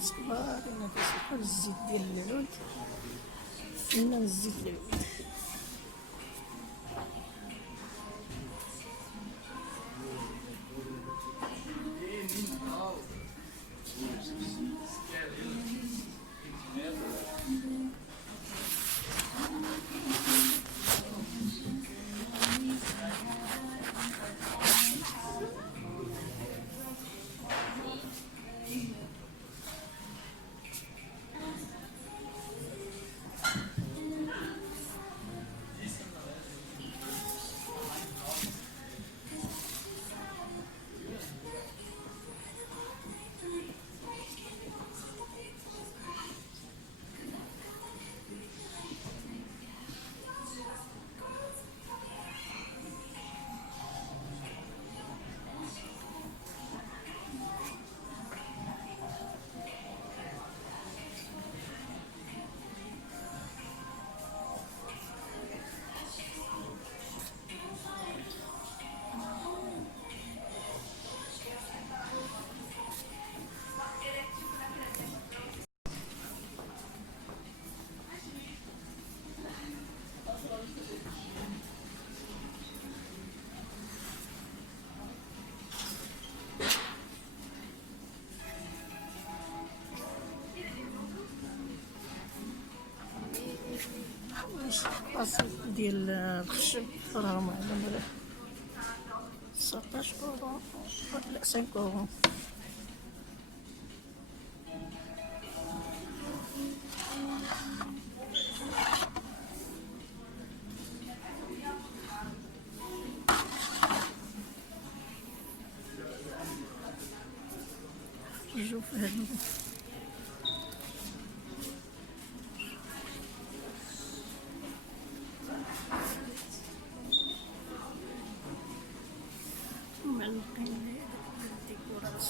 قطعات كبار هنا كيصلحوا للزيت ديال العود. فنان الزيت العود. القصيد ديال الخشب راه معلوم عليه 19 اورو، لا 5 اورو. شوف هادو معلقين الديكورات.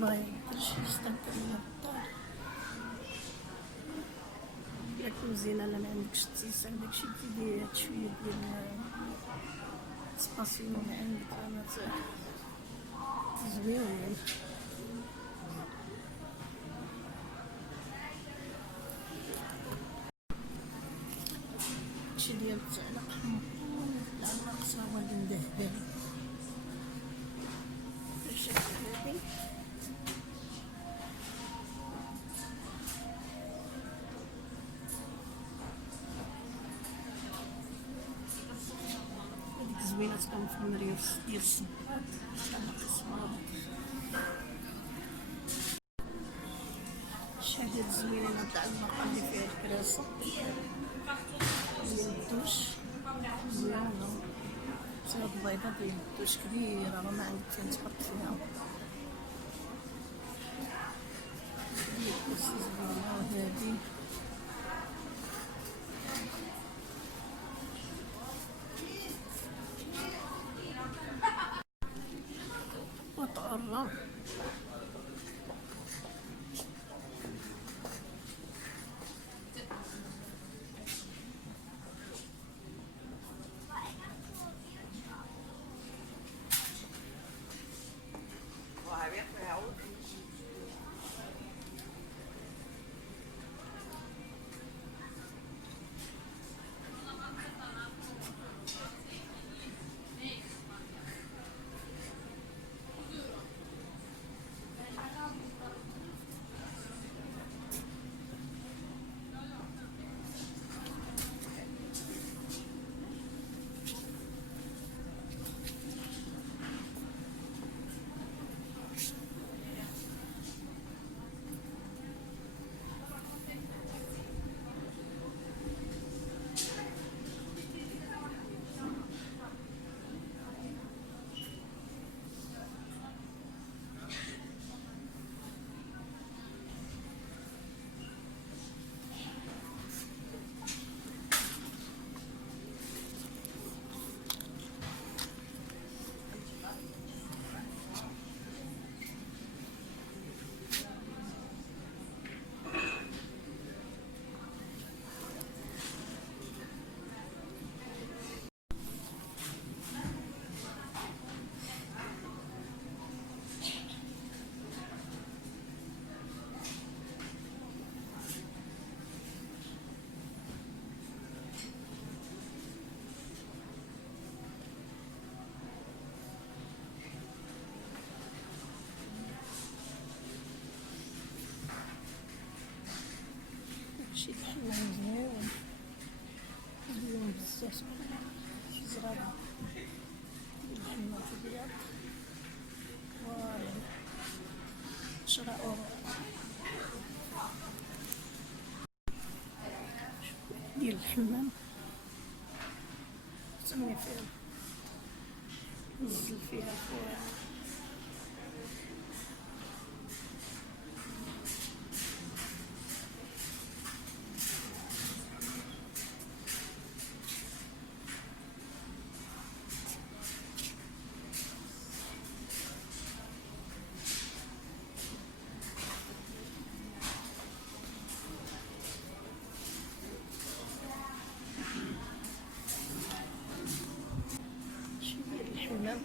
ما يقدرش يستمتع بيا بالدار. يا كوزينه انا ما عندكش تيسان داكشي كيدير هاد شويه ديال سباسيون اللي عندك انا زويون. هادشي ديال التعليق العلاق صعبة اللي مذهبة بالشكل هادي. هاديك زوينة تكون في المريوس ديال الصباط تعلق الصباط. شاهد زوينة هاد العلاقة اللي فيها الكراسة ديال الدوش مزيانة. هاد البيضة ديال الدوش كبيرة راه ما عندك فين تحط فيها. هادي الكرسي زوينة وهادي وطعرة. شي الحمام زوين زوين بزاف شي زغالة ديال الحمام في الرياض و 10 أورو ديال الحمام. تسمي فيها نزل فيها الفواحش. الحمام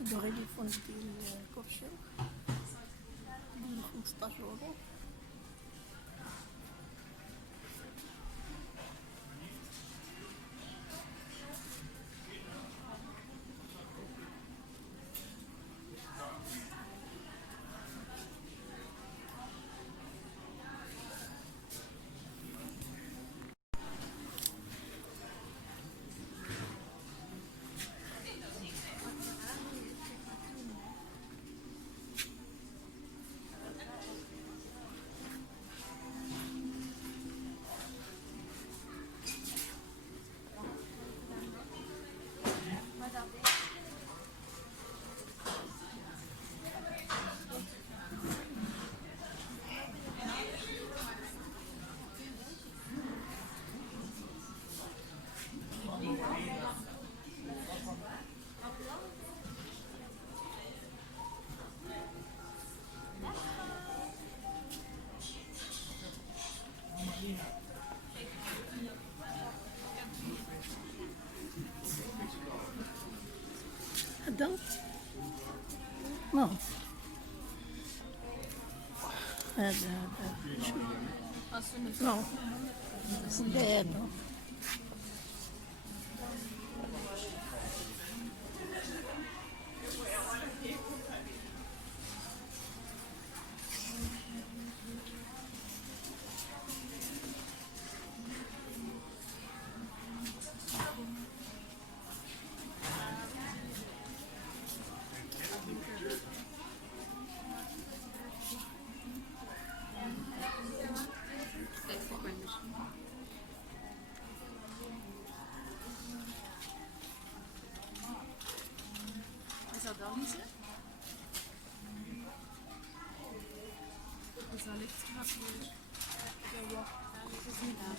هادو غير لي فون ديال الكوفشي ديال 15 أورو. هذا نو لا نو. Zal ik het gaan doen? Ja, wacht. Dat is niet aan.